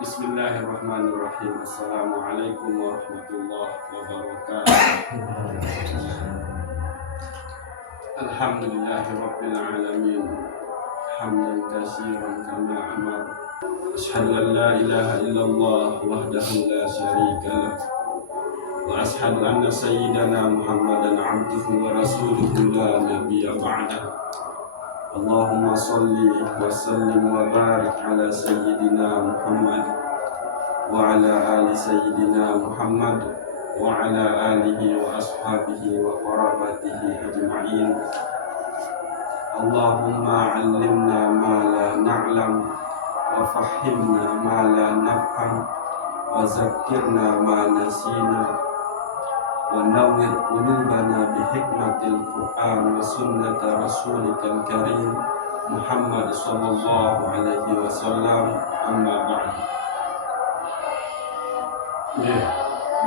Bismillahirrahmanirrahim. Assalamualaikum warahmatullahi wabarakatuh. Alhamdulillahirabbil alamin. Hamdan katsiran kama amar. Asyhadu an la ilaha illallah wahdahu la syarika lah. Wa asyhadu anna sayyidana Muhammadan abduhu wa rasuluhu la nabiyya ba'dah. Allahumma salli wa sallim wa barik ala sayyidina Muhammad wa ala ali sayyidina Muhammad wa ala alihi wa ashabihi wa qarabatihi ajma'in. Allahumma 'allimna ma la na'lam wa fahhimna ma la nafham wa zakkirna ma nasina wa nawwir qulubana bi hikmatil Qur'an wa sunnati rasulikal karim Muhammad sallallahu alaihi wasallam. Amma ba'du.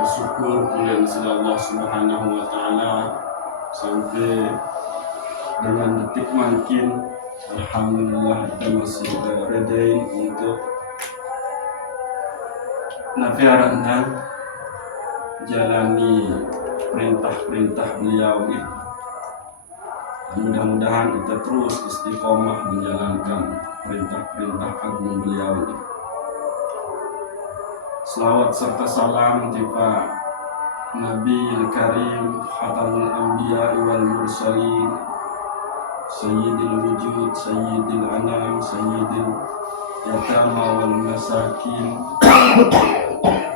Bersyukur kepada Allah Subhanahu wa taala sampai dengan detik makin alhamdulillah kita masih ready untuk nafiaran dan jalani perintah-perintah beliau ini. Mudah-mudahan kita terus istiqomah menjalankan perintah-perintah agung beliau ini. Salawat serta salam kepada Nabi Karim Khatamul Anbiya wal Mursalin Sayyidil Wujud Sayyidil Anam Sayyidil Yatama wal Masakin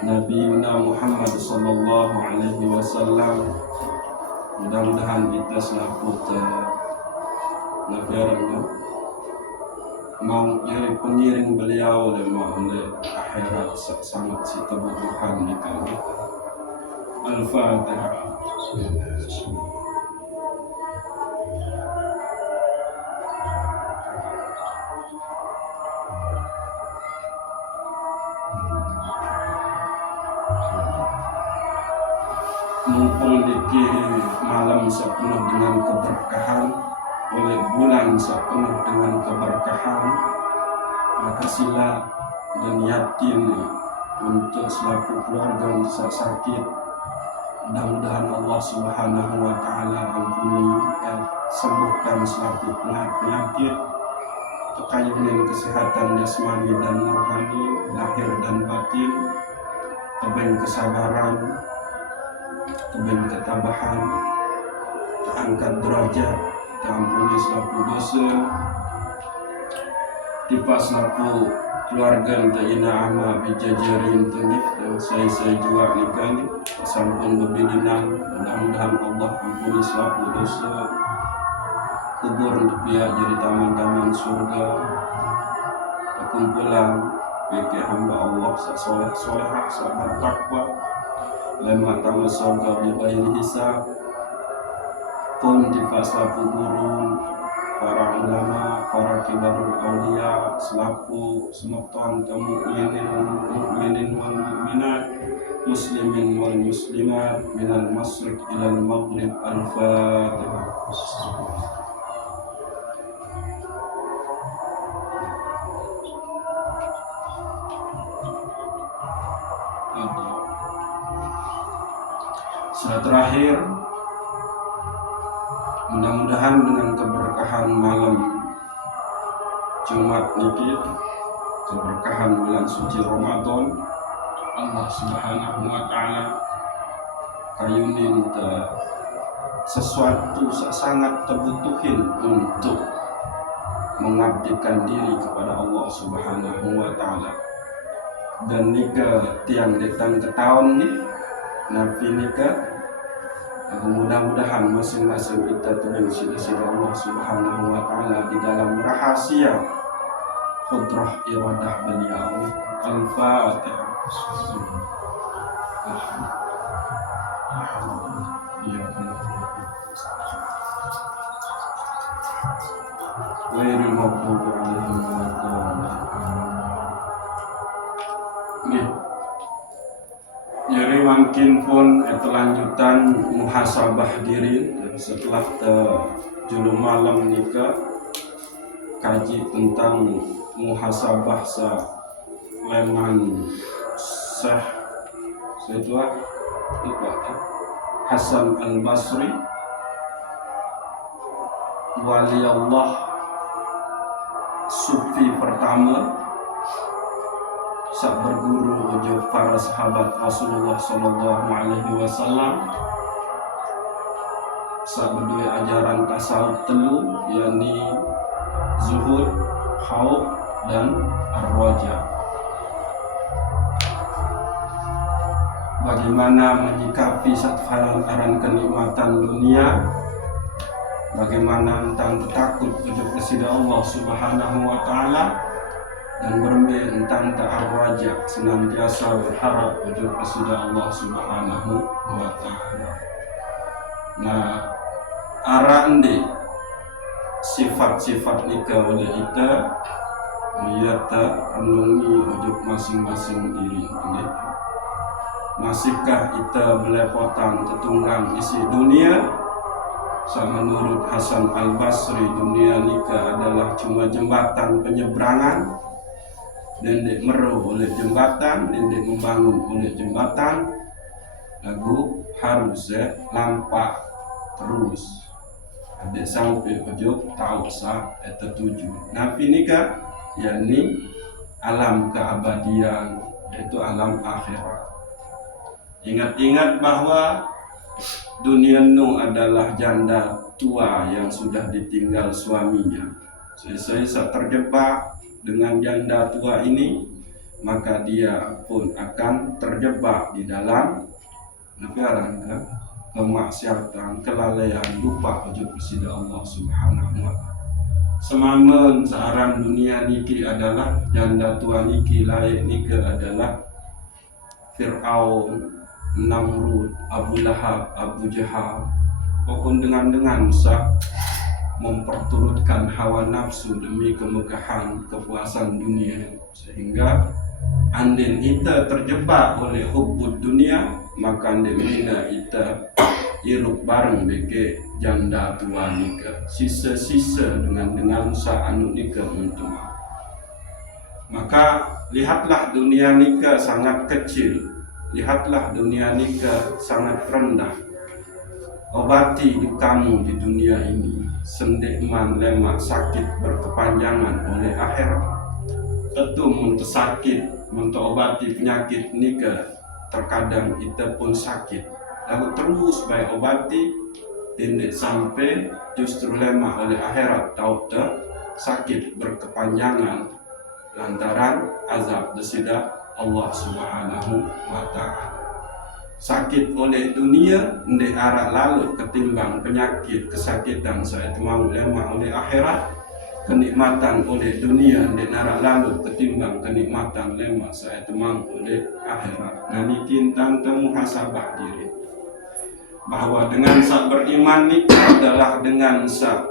Nabiuna Muhammad sallallahu alaihi wasallam. Mudah-mudahan kita selaku nafiaran mau jadi pengiring beliau dan mau oleh akhirat sangat si kebutuhan di kami. Al-Fatihah. Mumpung di malam sepenuh dengan keberkahan, oleh bulan sepenuh dengan keberkahan, maka sila dan yakin untuk selaku keluarga yang sakit, mudah-mudahan Allah Subhanahu wa taala ampuni dan sembuhkan selaku penyakit, kekayunan kesehatan jasmani dan rohani, lahir dan batin, tebing kesabaran, tebing ketabahan, terangkat derajat, diampuni selaku dosa, tipa selaku keluarga ina ama bijajarin tengik dan saya juga nikah sampun bebidinan. Mudah-mudahan Allah ampuni selaku dosa, kubur untuk pihak jadi taman-taman surga, perkumpulan bagi hamba Allah soleh-solehah sahabat takwa lema tamu surga bighairi hisab pun di fasa guru para ulama, para kibarul awliya, selaku semeton mukminin wal mukminat, muslimin wal muslimat, minal masyriq ilal maghrib. Al-Fatihah. Setelah terakhir, mudah-mudahan dengan keberkahan malam Jumat niki, keberkahan bulan suci Ramadan, Allah Subhanahu wa taala kayunin sesuatu sangat terbutuhin untuk mengabdikan diri kepada Allah Subhanahu wa taala. Dan nika tiang datang ke tahun ni nafi nika, mudah-mudahan masing-masing kita terus sida Allah Subhanahu wa taala di dalam rahasia qudrah iradah beliau. Al-Fatihah. Ghairil maghdubi 'alaihim waladdallin. Jadi makin pun lanjutan muhasabah diri setelah julum malam nikah kaji tentang muhasabah leman Syekh Hasan Al-Basri wali Allah sufi pertama saat berguru ujuk para sahabat Rasulullah Sallallahu Alaihi Wasallam saat berdua ajaran tasawuf telu yakni zuhud, khauf dan ar-raja. Bagaimana menyikapi aran kenikmatan dunia, bagaimana tentang takut ujuk kepada Allah Subhanahu wa taala, dan bermain tentang ar-raja, senantiasa berharap ujuk kepada Allah Subhanahu wa taala. Nah, arande sifat-sifat nikah oleh kita menyata renungi ujuk masing-masing diri ini. Masihkah kita belepotan tetunggang isi dunia? Menurut Hasan Al-Basri, dunia nikah adalah cuma jembatan penyeberangan. Dendek meruh oleh jembatan, dendek membangun oleh jembatan. Lagu harus lampak terus. Adik sampai ujuk tahu sah tertuju. Nabi nikah yakni alam keabadian, yaitu alam akhirat. Ingat-ingat bahwa dunia nu adalah janda tua yang sudah ditinggal suaminya. Selesai terjebak dengan janda tua ini, maka dia pun akan terjebak di dalam kemaksiatan, kelalaian, lupa ujuk kepada Allah Subhanahu wa taala. Semamen searang dunia niki adalah janda tua niki layak nikah adalah Fir'aun, Namrud, Abu Lahab, Abu Jahal, maupun dengan memperturutkan hawa nafsu demi kemegahan kepuasan dunia, sehingga andin kita terjebak oleh hubbud dunia, maka andin kita iruk bareng beke janda tua nikah, sisa-sisa dengan anu nikah untuk. Maka lihatlah dunia nikah sangat kecil, lihatlah dunia nikah sangat rendah. Obati kamu di dunia ini, sendikman lemak sakit berkepanjangan oleh akhirat. Tentu untuk sakit, untuk obati penyakit nikah, terkadang kita pun sakit. Lalu terus baik obati, tindik sampai justru lemak oleh akhirat, tahu sakit berkepanjangan lantaran azab desida Allah Subhanahu wa taala. Sakit oleh dunia ndek arah lalu ketimbang penyakit kesakitan saya mau lemak oleh akhirat. Kenikmatan oleh dunia ndek arah lalu ketimbang kenikmatan lemak saya mau oleh akhirat. Nah, niki tentang muhasabah diri bahwa dengan sak beriman nikah adalah dengan sak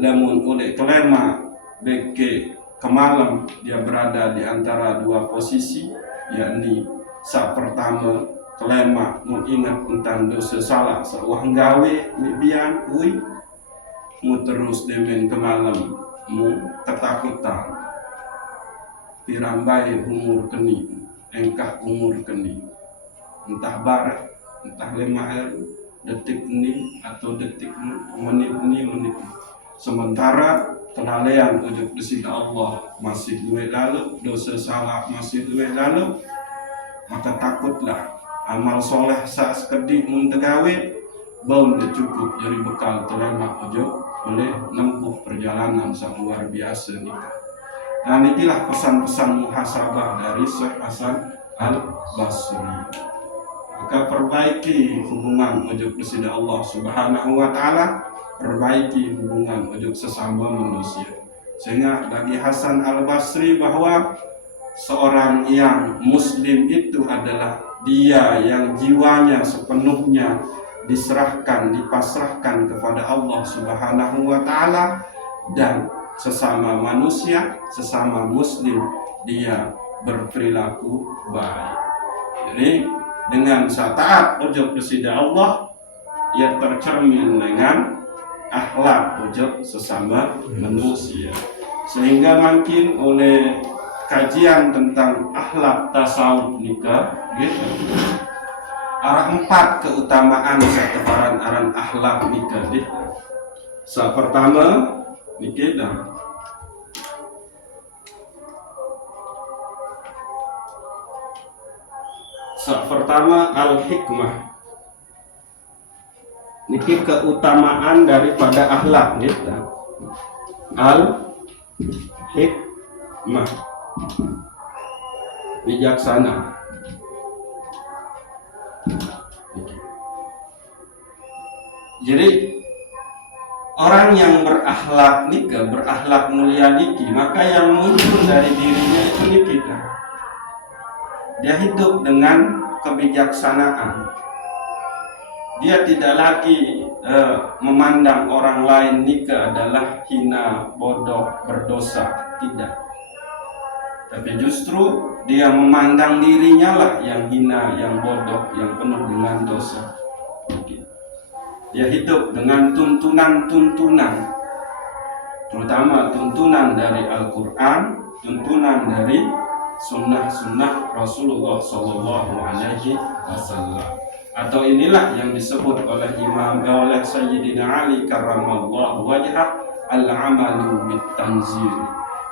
lemun oleh kelema beke kemalam dia berada di antara dua posisi, yakni sak pertama kelema mengingat tentang dosa salah sewah gawe mibian mu terus demen kemalam mu ketakutan pirambai umur keni engkah umur keni entah barat entah lema detik ini atau detik menit ini. Sementara kelalaian ujuk kepada Allah masih duit lalu, dosa salah masih duit lalu, maka takutlah amal soleh saat sekedik muntegawe bau cukup jadi bekal terima ujuk oleh nempuh perjalanan sangat luar biasa nikah. Dan inilah pesan-pesan muhasabah dari Syekh Hasan Al-Basri. Maka perbaiki hubungan ujuk kepada Allah Subhanahu wa taala, perbaiki hubungan ujuk sesama manusia. Sehingga bagi Hasan Al-Basri bahwa seorang yang muslim itu adalah dia yang jiwanya sepenuhnya diserahkan, dipasrahkan kepada Allah Subhanahu wa taala, dan sesama manusia, sesama muslim dia berperilaku baik. Jadi dengan taat ujuk kepada Allah, ia tercermin dengan akhlak ujuk sesama manusia. Sehingga makin oleh kajian tentang akhlak tasawuf nikah gitu. Arah 4 keutamaan seteparan aran akhlak nikah gitu. Pertama nikah dah. Pertama al-hikmah. Niki keutamaan daripada akhlak gitu. Al-hikmah, bijaksana. Jadi orang yang berakhlak nikah, berakhlak mulia niki, maka yang muncul dari dirinya itu niki. Dia hidup dengan kebijaksanaan. Dia tidak lagi memandang orang lain nikah adalah hina, bodoh, berdosa, tidak. Tapi justru dia memandang dirinya lah yang hina, yang bodoh, yang penuh dengan dosa. Dia hidup dengan tuntunan-tuntunan, terutama tuntunan dari Al-Quran, tuntunan dari sunnah-sunnah Rasulullah SAW. Atau inilah yang disebut oleh Sayyidina Ali karramallahu wajhah al-amalu bit-tanzil.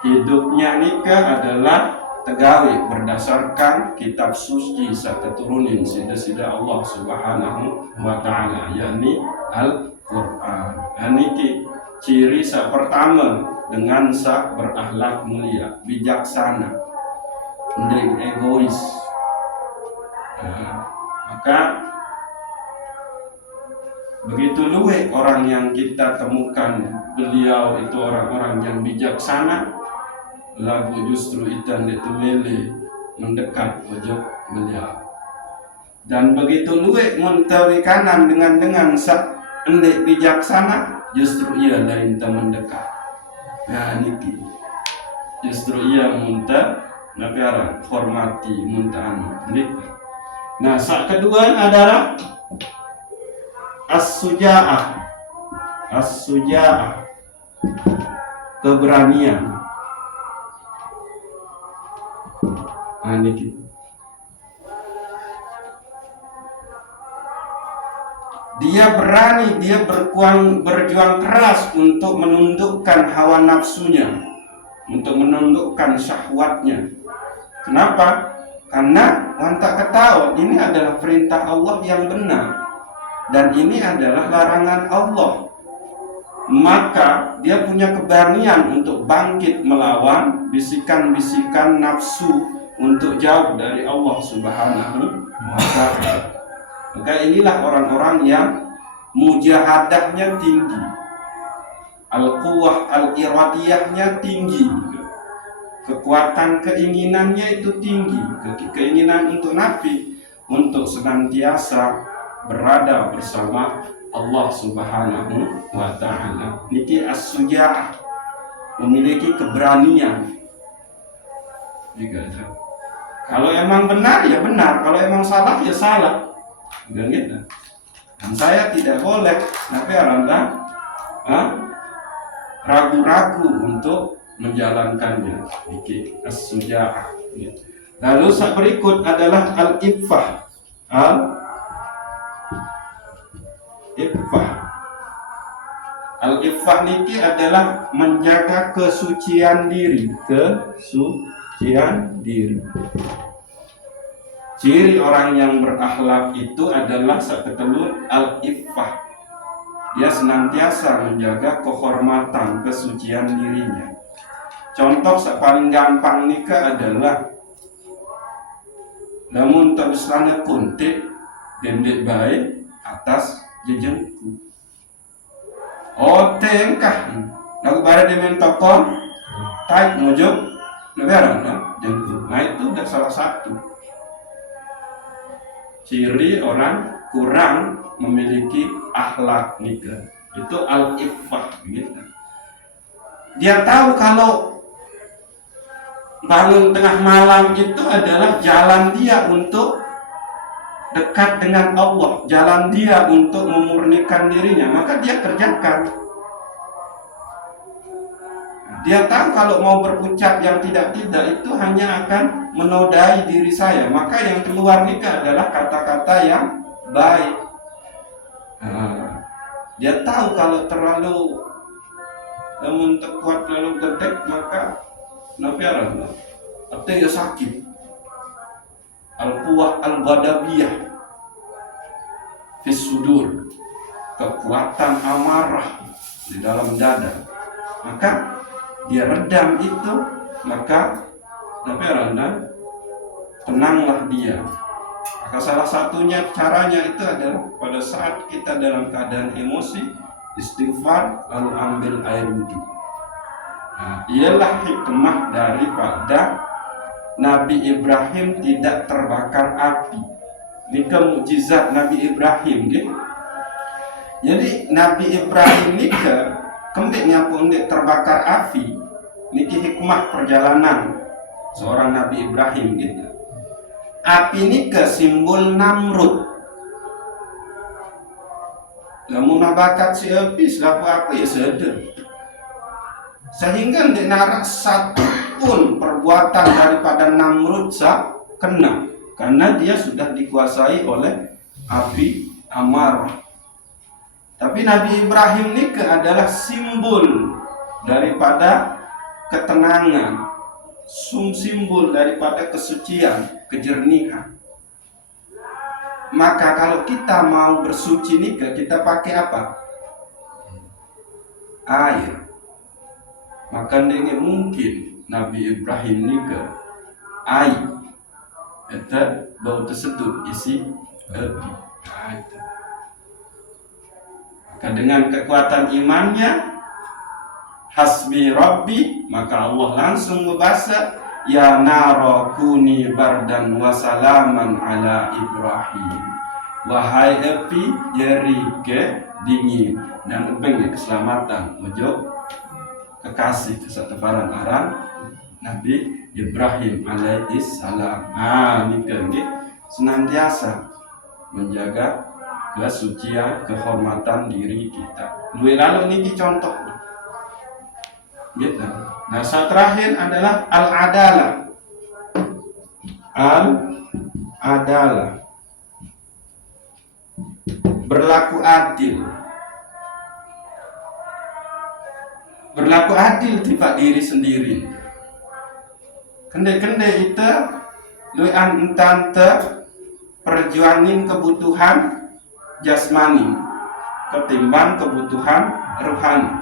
Hidupnya nikah adalah tegawi berdasarkan kitab suci serta turunin sida-sida Allah Subhanahu wa taala, yakni Al-Qur'an. Ini ciri pertama dengan berakhlak mulia, bijaksana, tidak egois. Maka begitu luwih orang yang kita temukan beliau itu orang-orang yang bijaksana, lagu justru itan itu milih mendekat pojok beliau. Dan begitu luwih muntawi kanan dengan endek bijaksana, justru ia lain tak mendekat. Nah niki justru ia muntah nabi arah hormati muntahan niki. Nah, kedua adalah as-suja'ah. As-suja'ah, keberanian. Nah, ini dia berani, dia berjuang keras untuk menundukkan hawa nafsunya, untuk menundukkan syahwatnya. Kenapa? Karena wantak ketahuan ini adalah perintah Allah yang benar dan ini adalah larangan Allah. Maka dia punya keberanian untuk bangkit melawan bisikan-bisikan nafsu untuk jauh dari Allah Subhanahu wa ta'ala. Maka inilah orang-orang yang mujahadahnya tinggi, al-quwah al-iradiyahnya tinggi, kekuatan keinginannya itu tinggi, keinginan untuk Nabi untuk senantiasa berada bersama Allah Subhanahu wa ta'ala. Niki as-suja'ah, memiliki keberanian. Kalau emang benar ya benar, kalau emang salah ya salah. Gitu. Dan saya tidak boleh tapi orang ragu-ragu untuk menjalankannya. Niki as-suja'ah. Lalu berikut adalah al-iffah. Al-iffah. Al-iffah niki adalah menjaga kesucian diri, kesucian diri. Ciri orang yang berakhlak itu adalah seketelut al-iffah. Dia senantiasa menjaga kehormatan, kesucian dirinya. Contoh paling gampang nikah adalah namun tak bisa kuntik dendek baik atas jejengku. Oh tengkah lagu bara demen tokon taik mojok negara jengku. Nah itu udah salah satu ciri orang kurang memiliki akhlak nikah. Itu al-iffah gitu. Dia tahu kalau bangun tengah malam itu adalah jalan dia untuk dekat dengan Allah, jalan dia untuk memurnikan dirinya, maka dia kerjakan. Dia tahu kalau mau berucap yang tidak-tidak itu hanya akan menodai diri saya. Maka yang keluar nikah adalah kata-kata yang baik. Dia tahu kalau terlalu kuat terlalu gede maka nafiarah atau ya sakit. Al-quwah al-ghadabiyah fis sudur, kekuatan amarah di dalam dada. Maka dia redam itu, maka nafiarah tenanglah dia. Maka salah satunya caranya itu adalah pada saat kita dalam keadaan emosi, istighfar lalu ambil air wudhu. Ialah hikmah daripada Nabi Ibrahim tidak terbakar api. Ini mukjizat Nabi Ibrahim, gitu. Jadi Nabi Ibrahim ini kembeknya pun terbakar api. Ini hikmah perjalanan seorang Nabi Ibrahim, gitu. Api ini simbol Namrud. Lamun bakat si api selaku apa ya sedar. Sehingga tidak narak satu pun perbuatan daripada Namrud kena, karena dia sudah dikuasai oleh api amarah. Tapi Nabi Ibrahim ini adalah simbol daripada ketenangan, simbol daripada kesucian, kejernihan. Maka kalau kita mau bersuci nikah, kita pakai apa? Air. Maka ini mungkin Nabi Ibrahim nikah air. Itu bau tersedut isi api. Maka dengan kekuatan imannya, hasbi rabbi, maka Allah langsung membahasa, ya naro kuni bardan wa salaman ala Ibrahim. Wahai api, jadi dingin dan bagi keselamatan ojo kekasih keseteparan aran Nabi Ibrahim alaihi salam. Ini senantiasa menjaga kesucian, kehormatan diri kita. Lalu ini contoh. Gitu. Nah, saat terakhir adalah al-adalah. Al-adalah. Berlaku adil. Berlaku adil tiba diri sendiri. Kende-kende itu lui antante perjuangin kebutuhan jasmani ketimbang kebutuhan rohani.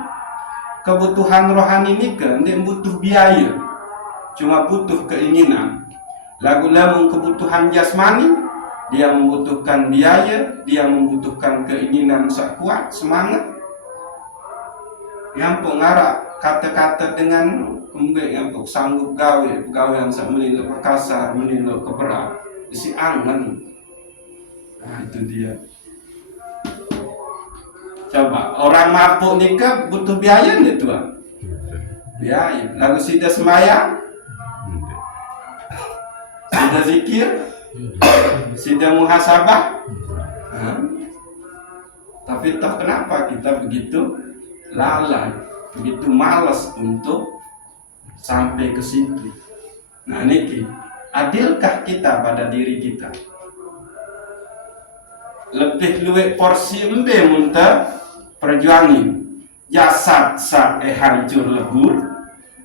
Kebutuhan rohani ini kan dia butuh biaya, cuma butuh keinginan. Lagu-lagu kebutuhan jasmani, dia membutuhkan biaya, dia membutuhkan keinginan kuat, semangat. Yang pengarah kata-kata dengan kembali yang sanggup gawe yang sak menilai perkasa, menilai keberat, isi angan. Nah itu dia. Coba orang mabuk nikah butuh biaya enggak tuan? Biaya. Lalu sudah sembahyang, sudah zikir, sudah muhasabah. Tapi toh kenapa kita begitu lalai, begitu malas untuk sampai ke situ? Nah niki, adilkah kita pada diri kita? Lebih luwek porsi embe munta perjuangin jasad sa hancur lebur,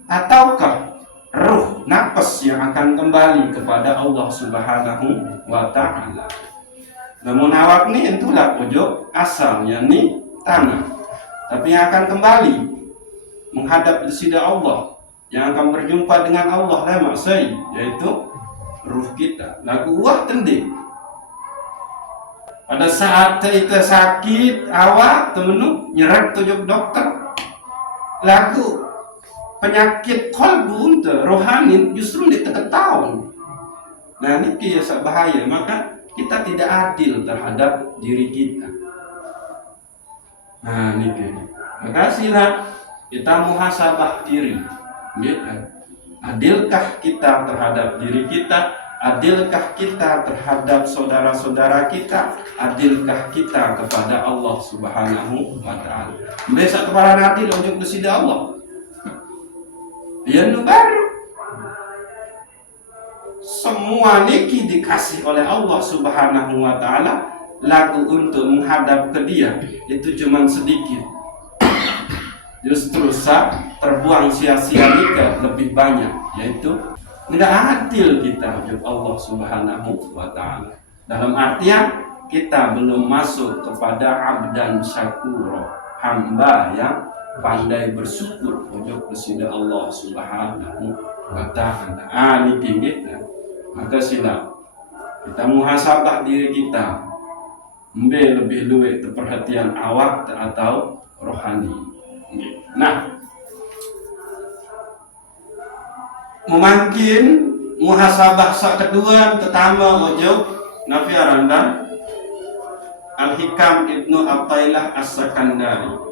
ataukah ruh nafas yang akan kembali kepada Allah Subhanahu wa ta'ala. Namun awak ni itulah pojok asalnya ni tanah, tapi yang akan kembali menghadap sida Allah, yang akan berjumpa dengan Allah lah maksai, yaitu ruh kita. Lagu wah tendik. Pada saat kita sakit awak temenu nyerap tujuh dokter, lagu penyakit kolbu untuk rohani justru diketahui. Nah ini kiasa bahaya, maka kita tidak adil terhadap diri kita. Nah ini makasihlah kita muhasabah diri, gitu. Adilkah kita terhadap diri kita? Adilkah kita terhadap saudara-saudara kita? Adilkah kita kepada Allah Subhanahu wa ta'ala? Biasa kepada adil untuk disida Allah. Dia nu baru. Semua niki dikasih oleh Allah Subhanahu wa taala, lagu untuk menghadap ke dia itu cuma sedikit. Justru terbuang sia-sia nikah lebih banyak, yaitu tidak adil kita untuk Allah Subhanahu wa taala. Dalam artian kita belum masuk kepada abdan syakuro, hamba yang pandai bersyukur untuk kepada Allah Subhanahu wa taala. Niki kita. Maka sila kita muhasabah diri kita. Lebih luwih perhatian awak atau rohani. Nah, mungkin muhasabah kedua pertama ojo Nafi Aranda Al-Hikam Ibnu Athailah As-Sakandari.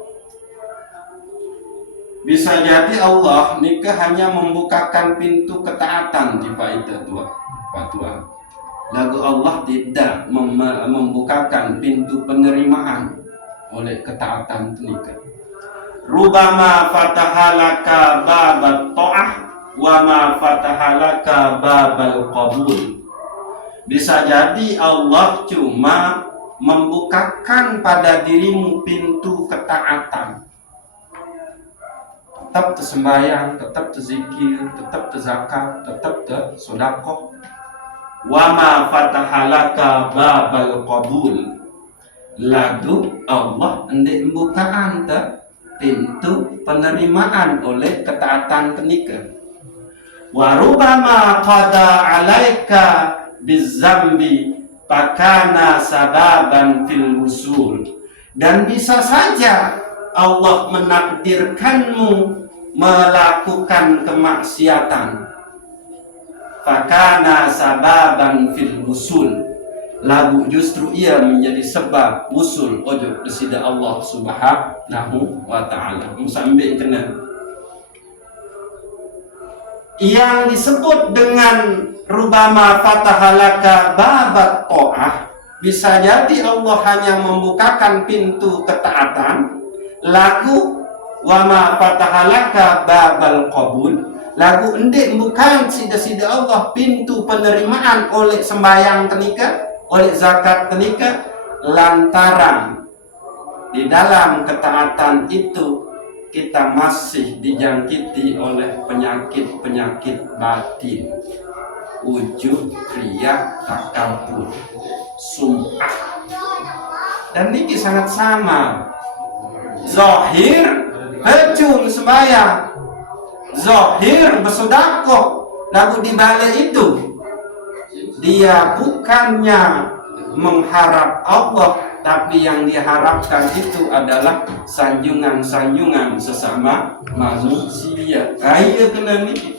Bisa jadi Allah nikah hanya membukakan pintu ketaatan di faedah Tuhan. Lagu Allah tidak membukakan pintu penerimaan oleh ketaatan nikah. Rubama fatahalaka babat ta'ah wa ma fatahalaka babal qabul. Bisa jadi Allah cuma membukakan pada dirimu pintu ketaatan. Tetap tersembahyang, tetap terzikir, tetap terzakat, tetap tersedekah. Wa ma fatahalaka babal qabul. Lalu Allah hendak membukaan pintu penerimaan oleh ketaatan kenikah. Wa rubama qada alaika bizambi fakana sababan fil wusul. Dan bisa saja Allah menakdirkanmu melakukan kemaksiatan, fakana sababan fil wusul. Lagu justru ia menjadi sebab usul ojo kesida Allah Subhanahu wa taala. Sampai kena yang disebut dengan rubama fatahalaka babat ta'ah, bisa jadi Allah hanya membukakan pintu ketaatan. Lagu wama fatahalaka babal qabul, lagu endek bukan sida-sida Allah pintu penerimaan oleh sembahyang tenika, oleh zakat tenika, lantaran di dalam ketaatan itu kita masih dijangkiti oleh penyakit-penyakit batin, ujub, riya, takabur, sum'ah. Dan ini sangat sama. Zahir hajun sembahyang, zahir bersedekah, lalu di balik itu dia bukannya mengharap Allah, tapi yang diharapkan itu adalah sanjungan-sanjungan sesama manusia. Ayo kena nih.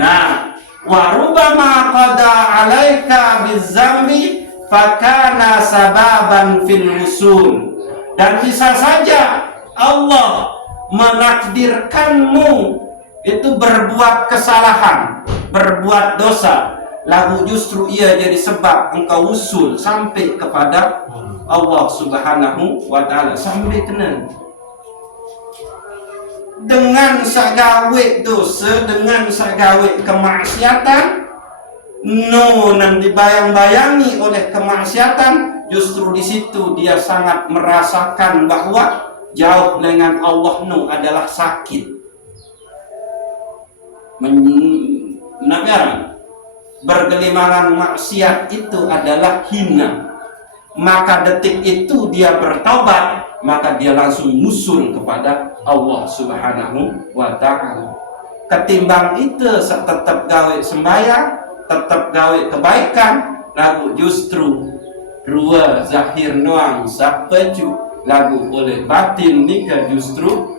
Nah, warubama qada alaika bizambi fakana sababan fil wusul. Dan bisa saja Allah menakdirkanmu itu berbuat kesalahan, berbuat dosa, lalu justru ia jadi sebab engkau usul sampai kepada Allah Subhanahu wa taala. Sampai kena dengan sagawe dosa, dengan sagawe kemaksiatan, nan dibayang-bayangi oleh kemaksiatan, justru di situ dia sangat merasakan bahwa jauh dengan Allah adalah sakit. Bergelimangan maksiat itu adalah hina. Maka detik itu dia bertobat, maka dia langsung musul kepada Allah Subhanahu wa ta'ala. Ketimbang itu tetap gawe sembahyang, tetap gawe kebaikan, lalu justru dua zahir noang sapeju, lagu oleh batin nikah justru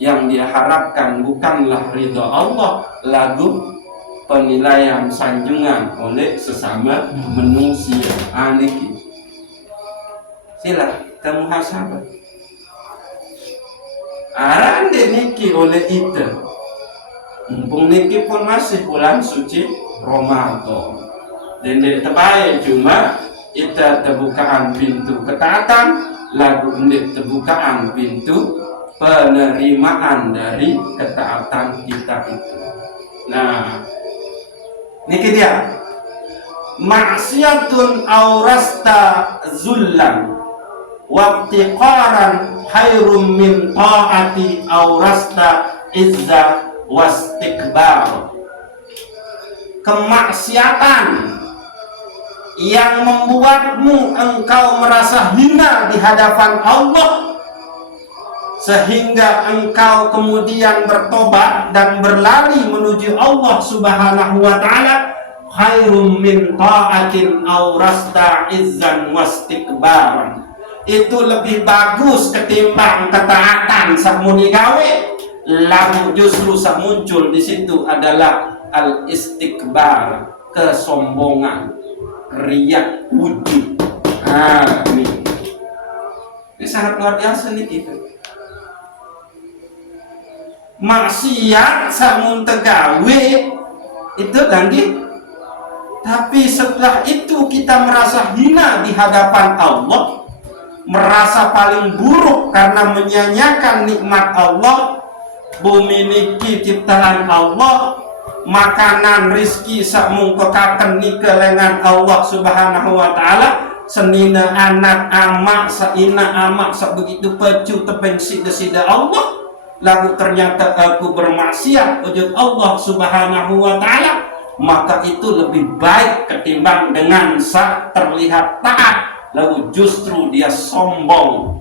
yang dia harapkan bukanlah ridha Allah, lagu penilaian sanjungan oleh sesama manusia. Niki sila kita muhasabah. Arande niki oleh itu, mumpung niki pun masih bulan suci Ramadan, dan terbaik cuma kita terbukaan pintu ketaatan, lagu endek terbukaan pintu penerimaan dari ketaatan kita itu. Nah, niki dia maksiatun aurasta zullan waqtiqaran khairum min ta'ati aurasta izza wastikbar. Kemaksiatan yang membuatmu engkau merasa hina di hadapan Allah sehingga engkau kemudian bertobat dan berlari menuju Allah Subhanahu wa taala, khairum min ta'atin aurasta izzan wastikbaran. Itu lebih bagus ketimbang ketaatan sakmuni gawe, lalu justru sak muncul di situ adalah al-istikbar, kesombongan, riya, wujud. Ini sangat luar biasa nih kita. Maksiat samun tegawe itu lagi, tapi setelah itu kita merasa hina di hadapan Allah, merasa paling buruk karena menyanyiakan nikmat Allah, bumi niki ciptaan Allah, makanan rizki sakmung pekaten nike lengan Allah Subhanahu wa taala, senina anak amak saina amak begitu pecu tepeng sida Allah, lalu ternyata aku bermaksiat ujud Allah Subhanahu wa taala, maka itu lebih baik ketimbang dengan sak terlihat taat lalu justru dia sombong,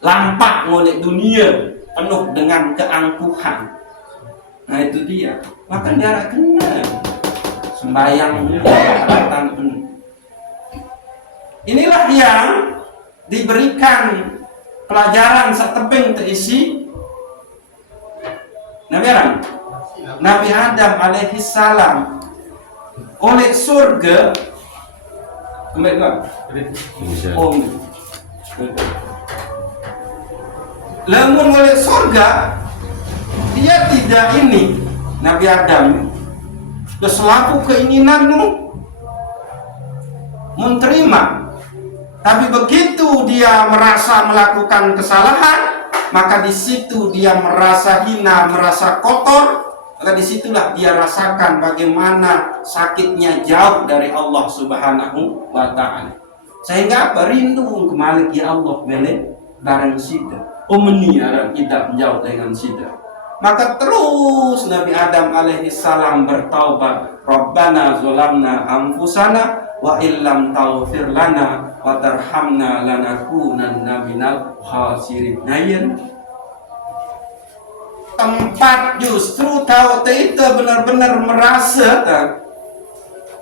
lampak ngoleh dunia penuh dengan keangkuhan. Nah itu dia, maka dia kena sembayang penuh. Inilah yang diberikan pelajaran satepeng terisi Nabi Adam alaihi salam oleh surga. Lamun oleh surga dia tidak ini Nabi Adam selaku keinginanmu menerima, tapi begitu dia merasa melakukan kesalahan, maka di situ dia merasa hina, merasa kotor, maka disitulah dia rasakan bagaimana sakitnya jauh dari Allah Subhanahu wa ta'ala. Sehingga berindu kemalik ya Allah beli barang sida meniara tidak jauh dengan sida. Maka terus Nabi Adam alaihi salam bertaubat, Rabbana zolamna anfusana wa illam taghfir lana wa tarhamna lanakunanna minal khasirin. Tempat justru tahu itu benar-benar merasa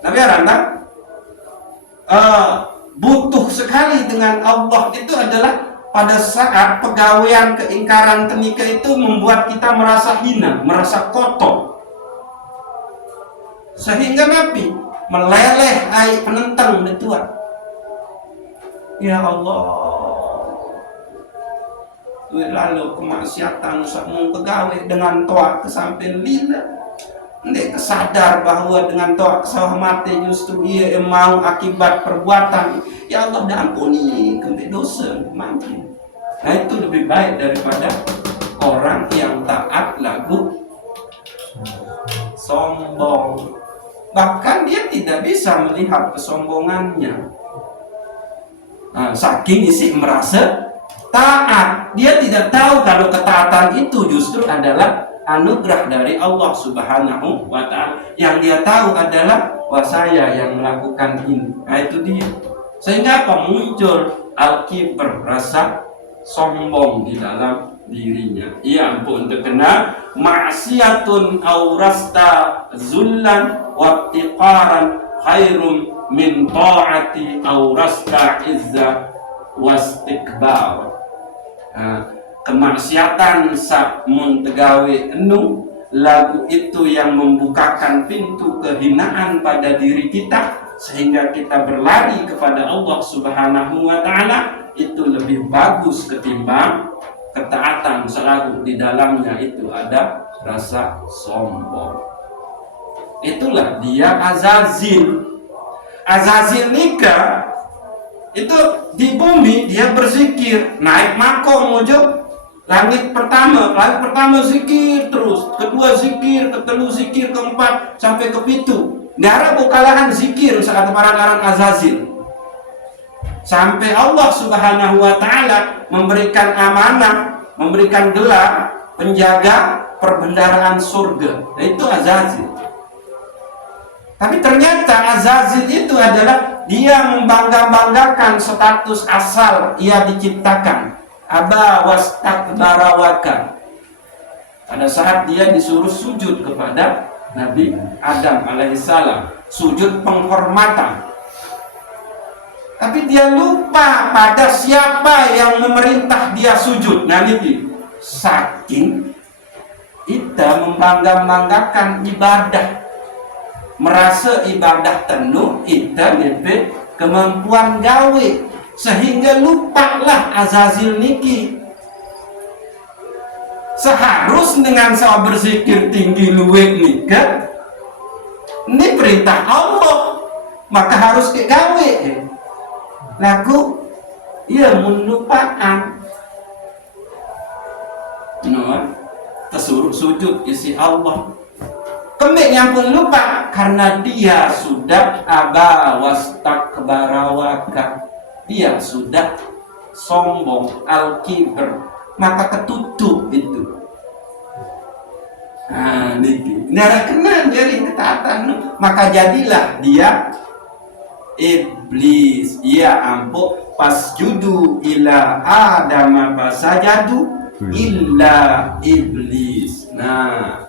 Nabi Aranda butuh sekali dengan Allah itu adalah pada saat pegawaian keingkaran tenika itu membuat kita merasa hina, merasa kotor, sehingga Nabi meleleh air penentang betul. Ya Allah, lalu kemaksiatan sakmung pegawai dengan toa kesamping lila, ndek kesadar bahwa dengan toa kesawah mati justru ia mau akibat perbuatan. Ya Allah ampuni kempe dosa makin. Nah itu lebih baik daripada orang yang taat lagu sombong. Bahkan dia tidak bisa melihat kesombongannya. Nah, saking isi merasa taat, dia tidak tahu kalau ketaatan itu justru adalah anugerah dari Allah Subhanahu wa ta'ala. Yang dia tahu adalah wah saya yang melakukan ini. Nah itu dia. Sehingga apa? Muncul al-kibr, rasa sombong di dalam dirinya. Ya ampun, terkena maksiatun aurasta zullan waqtiqaran khairum min ta'ati aurasta izza wastikbar. Kemaksiatan sakmun tegawe enu lagu itu yang membukakan pintu kehinaan pada diri kita sehingga kita berlari kepada Allah Subhanahu wa ta'ala, itu lebih bagus ketimbang ketaatan selalu di dalamnya itu ada rasa sombong. Itulah dia Azazil. Azazil nikah itu di bumi dia berzikir, naik makom ujung Langit pertama zikir terus, kedua zikir, ketelu zikir, keempat sampai ke pitu. Nara bukalahan zikir saat para Azazil. Sampai Allah Subhanahu wa taala memberikan amanah, memberikan gelar penjaga perbendaharaan surga. Nah, itu Azazil. Tapi ternyata Azazil itu adalah dia membangga-banggakan status asal ia diciptakan. Aba wastakbara waka. Pada saat dia disuruh sujud kepada Nabi Adam alaihissalam, sujud penghormatan. Tapi dia lupa pada siapa yang memerintah dia sujud. Nah ini saking kita membangga-banggakan ibadah, merasa ibadah penuh, kita lebih kemampuan gawe, sehingga lupalah Azazil niki. Seharus dengan saya berzikir tinggi luwek nika, ini perintah Allah, maka harus gawe. Laku ia melupakan. Tersuruh sujud isi Allah. Kembeknya pun lupa karena dia sudah aba wastakbara waka. Dia sudah sombong, al-kibr, maka ketutup itu. Nah, niki. Nara kena jadi ketaatan, maka jadilah dia iblis. Ya ampun, pasjudu ila Adam fasajadu illa iblis. Nah,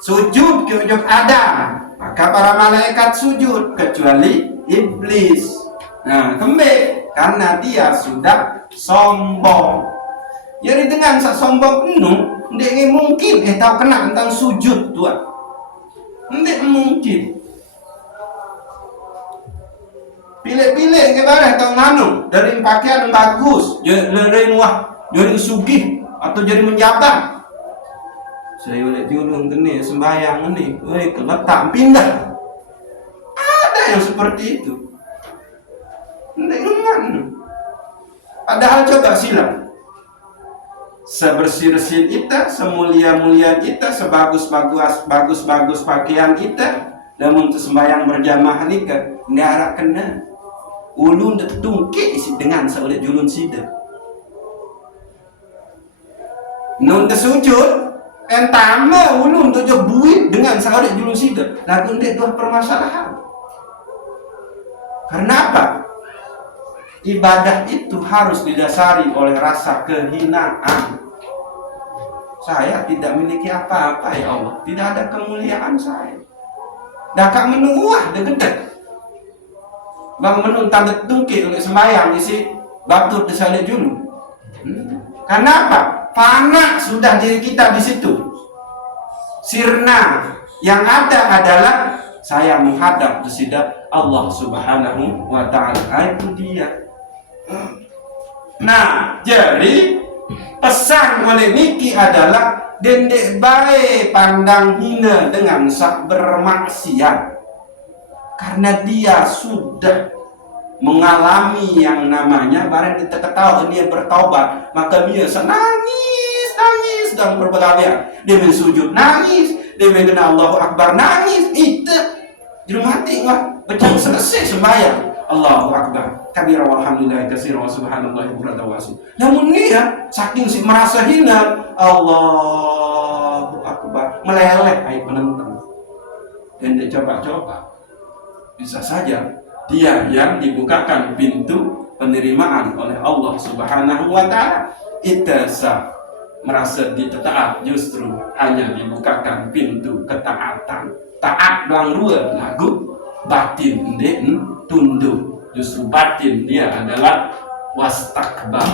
sujud ke Adam, maka para malaikat sujud kecuali iblis. Nah, kembali karena dia sudah sombong. Jadi dengan sombong penuh, tidak mungkin tahu kena tentang sujud Tuhan. Tidak mungkin. Pilih-pilih gimana tahu nganu dari pakaian bagus, dari wah, dari sugih atau jadi menjabat. Saya boleh julung gini sembahyang ini, keletak pindah. Ada yang seperti itu. Padahal coba silam, sebersih-bersih kita, semulia-mulia kita, sebagus-bagus pakaian kita, namun untuk sembahyang berjamaah nikah, ini arah kena ulun tertungkik isi dengan seoleh julun sida. Nun tersujud, entama ulun tujuh buit dengan seoleh julun sida. Lagu ini dua permasalahan. Karena apa? Ibadah itu harus didasari oleh rasa kehinaan. Saya tidak memiliki apa-apa ya Allah, tidak ada kemuliaan saya. Dakak menuah degedek. Bang menun tanda tungki oleh sembahyang isi batu disalih dulu. Karena apa? Fana sudah diri kita di situ. Sirna yang ada adalah saya menghadap kepada Allah Subhanahu wa taala. Itu dia. Nah, jadi pesan oleh Niki adalah dendek bae pandang hina dengan sak bermaksiat, karena dia sudah mengalami yang namanya barang kita ketahui dia bertaubat, maka dia nangis dan berbagai dia mensujud nangis, dia mengenal Allahu Akbar nangis, itu jadi mati nggak betul selesai sembahyang. Allahu Akbar kabira walhamdulillah katsira wa subhanallahi bukratan wa asila. Namun dia saking si merasa hina, Allahu Akbar meleleh ai penentang. Dan dia coba-coba, bisa saja dia yang dibukakan pintu penerimaan oleh Allah Subhanahu wa taala. Itasa merasa ditaat, justru hanya dibukakan pintu ketaatan. Taat doang dua lagu batin dia tunduk, justru batin dia adalah wastakbar.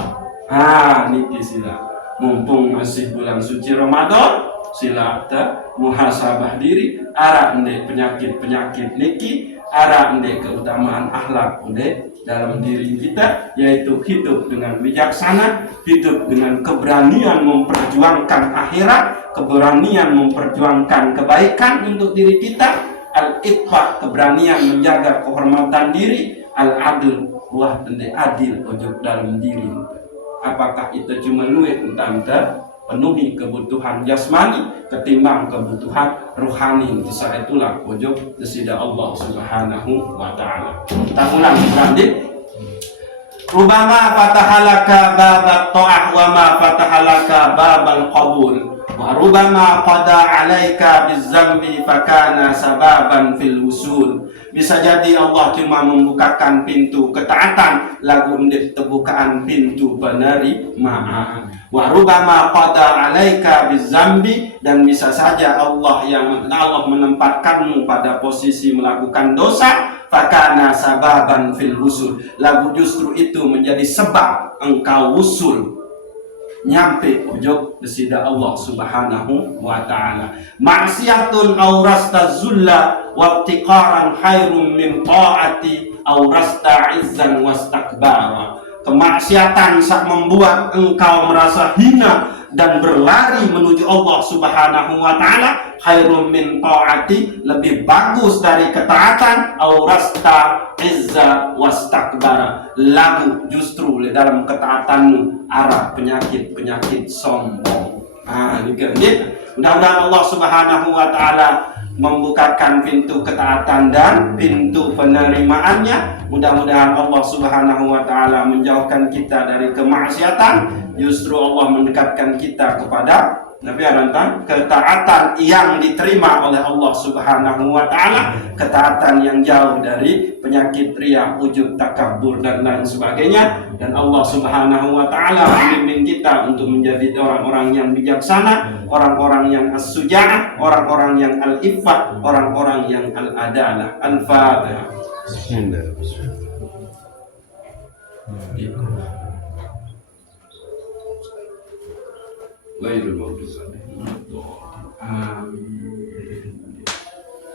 Ini sila mumpung masih bulan suci Ramadan, sila muhasabah diri, arah ndek penyakit niki, arah ndek keutamaan akhlak ndek dalam diri kita, yaitu hidup dengan bijaksana, hidup dengan keberanian memperjuangkan akhirat, keberanian memperjuangkan kebaikan untuk diri kita, al-itqah, keberanian menjaga kehormatan diri, al-adl, wah ndek adil ojo dalam diri. apakah itu cuma luwih entah penuhi kebutuhan jasmani ketimbang kebutuhan rohani. Di saat itulah ujub desida Allah Subhanahu wa ta'ala. Kita ulang berarti rubama fatahalaka babal ta'ah wa ma fatahalaka babal qabul wa rubama qada alaika bizzambi fakana sababan fil wusul. Bisa jadi Allah cuma membukakan pintu ketaatan lagu ndek terbukaan pintu penerimaan. Wa rubama qada alaika bizzambi, dan bisa saja Allah menempatkanmu pada posisi melakukan dosa, fakana sababan fil wusul, lagu justru itu menjadi sebab engkau wusul nyampe ujung desida Allah Subhanahu wa ta'ala. Maksiatun aurasta zulla wa tiqaran khairum min ta'ati aurasta izzan wastakbara. Kemaksiatan sak membuat engkau merasa hina dan berlari menuju Allah Subhanahu wa ta'ala, khairum min ta'ati, lebih bagus dari ketaatan, aurasta izza wastakbara, lagu justru dalam ketaatanmu arah penyakit sombong. Mudah-mudahan Allah Subhanahu wa ta'ala membukakan pintu ketaatan dan pintu penerimaannya. Mudah-mudahan Allah Subhanahu wa ta'ala menjauhkan kita dari kemaksiatan. Justru Allah mendekatkan kita kepada ketaatan yang diterima oleh Allah Subhanahu wa ta'ala, ketaatan yang jauh dari penyakit riya, ujub, takabur dan lain sebagainya. Dan Allah Subhanahu wa ta'ala membimbing kita untuk menjadi orang-orang yang bijaksana, orang-orang yang as-suja'ah, orang-orang yang al-iffah, orang-orang yang al-adalah. Al-Fatihah.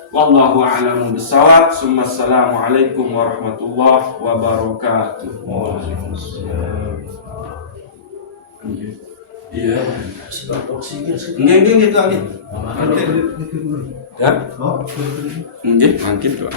Wallahu a'lamu bissawab. Assalamualaikum warahmatullahi wabarakatuh. Iya. Nggih gitu lagi. Ya. Nggih, mangkit, Pak.